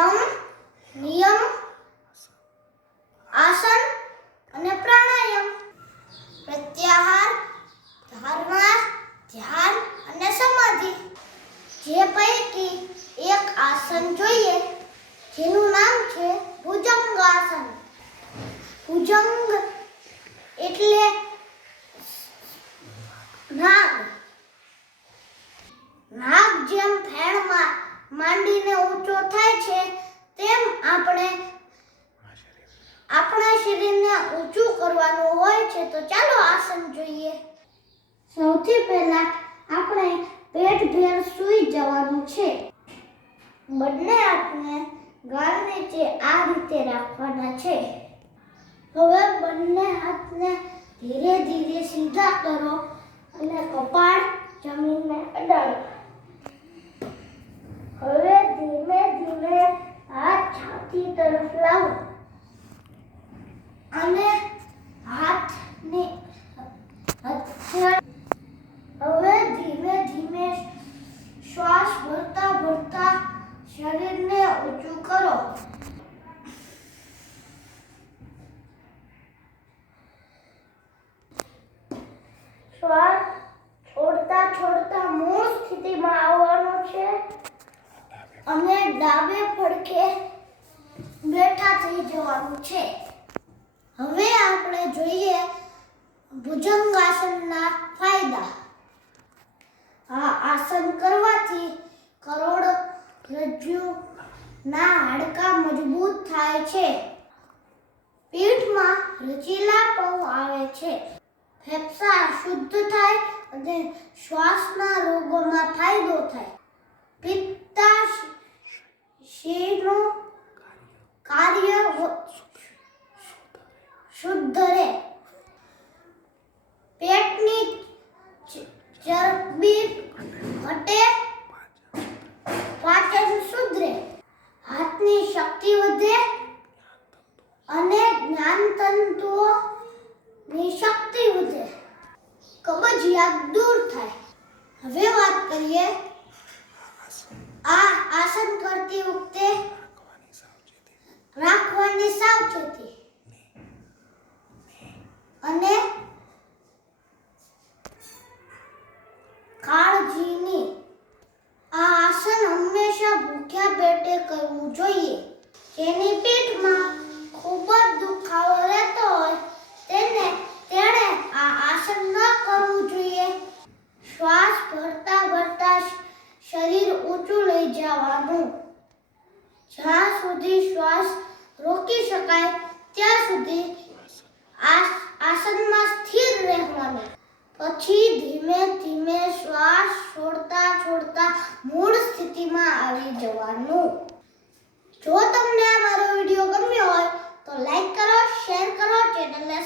યમ નિયમ, આસન અને પ્રાણાયામ. પ્રત્યાહાર ધારણા ધ્યાન અને સમાધિ. જે પૈકી એક આસન જોઈએ, જેનું નામ છે ભુજંગાસન. ભુજંગ એટલે નાગ. નાગ જેમ ફેણમાં માંડીને ઊંચો થાય છે, તેમ આપણે આપણા શરીરને ઊંચું કરવાનું હોય છે. તો ચાલો આસન જોઈએ. સૌથી પહેલા આપણે પેટ ભેર સૂઈ જવાનું છે. બંને હાથને ગાલ નીચે આ રીતે રાખવાના છે. હવે બંને હાથને ધીરે ધીરે સીધા કરો અને કપાળ જમીનને અડાડો. હવે ધીમે ધીમે હાથ છાતી તરફ લાવો. અને હાથની હવે ધીમે ધીમે શ્વાસ ભરતા ભરતા શરીરને ઊંચું કરો. શ્વાસ છોડતા છોડતા મૂળ સ્થિતિમાં આવવાનો છે. અને ડાબે ફડકે બેઠા થઈ જવાનું છે. હવે આપણે જોઈએ ભુજંગાસનના ફાયદા. આ આસન કરવાથી કરોડ રજ્જુના હાડકા મજબૂત થાય છે. પીઠમાં લચીલાપણું આવે છે. ફેફસા શુદ્ધ થાય અને શ્વાસના રોગોમાં ફાયદો થાય. શુદ્ધ રહે. પેટની ચરબી ઘટે, પાચન સુધરે હાથની શક્તિ વધે અને જ્ઞાન તંતુઓ ની શક્તિ વધે. કબજિયાત દૂર થાય. હવે વાત કરીએ આ આસન કરતી વખતે રાખવાની સાવચેતી. અને કાળજીની. આ આસન હંમેશા ભૂખ્યા પેટે કરવું જોઈએ. જેની પીઠમાં ખૂબ જ દુખાવો રહેતો હોય, તેને તેણે આ આસન ન કરવું જોઈએ. શ્વાસ ભરતા ભરતા શરીર ઊંચું લઈ જવાનું. જ્યાં સુધી શ્વાસ રોકી શકાય, ત્યાં સુધી આસનમાં સ્થિર રહેવાનું. પછી ધીમે ધીમે શ્વાસ છોડતા છોડતા મૂળ સ્થિતિમાં આવી જવાનું. જો તમને આ મારો વીડિયો ગમ્યો હોય, તો લાઈક કરો, શેર કરો, ચેનલને